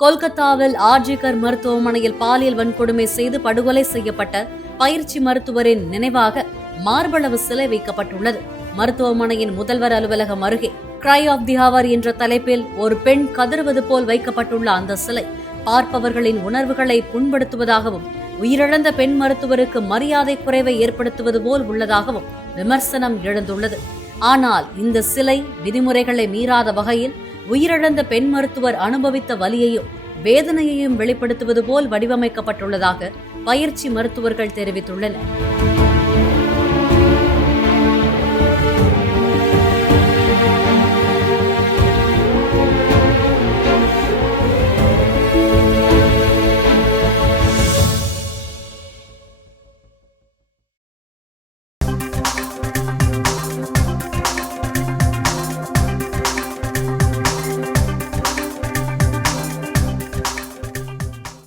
கொல்கத்தாவில் ஆர்ஜிகர் மருத்துவமனையில் பாலியல் வன்கொடுமை செய்து படுகொலை செய்யப்பட்ட பயிற்சி மருத்துவரின் நினைவாக மார்பளவு சிலை வைக்கப்பட்டுள்ளது. மருத்துவமனையின் முதல்வர் அலுவலகம் அருகே கிரை ஆஃப் தி ஹவர் என்ற தலைப்பில் ஒரு பெண் கதறுவது போல் வைக்கப்பட்டுள்ள அந்த சிலை பார்ப்பவர்களின் உணர்வுகளை புண்படுத்துவதாகவும் உயிரிழந்த பெண் மருத்துவருக்கு மரியாதை குறைவை ஏற்படுத்துவது போல் உள்ளதாகவும் விமர்சனம் எழுந்துள்ளது. ஆனால் இந்த சிலை விதிமுறைகளை மீறாத வகையில் உயிரிழந்த பெண் மருத்துவர் அனுபவித்த வலியையும் வேதனையையும் வெளிப்படுத்துவது போல் வடிவமைக்கப்பட்டுள்ளதாக பயிற்சி மருத்துவர்கள் தெரிவித்துள்ளனர்.